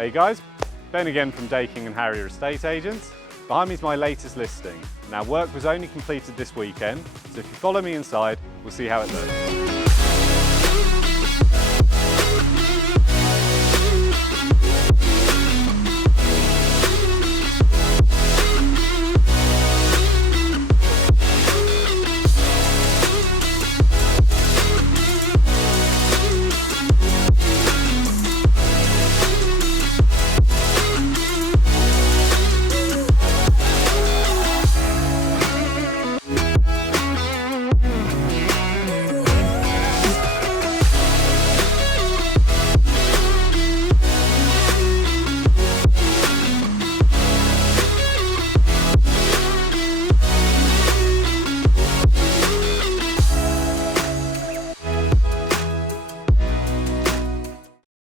Hey guys, Ben again from Daking and Harrier Estate Agents. Behind me is my latest listing. Now work was only completed this weekend, so if you follow me inside, we'll see how it looks.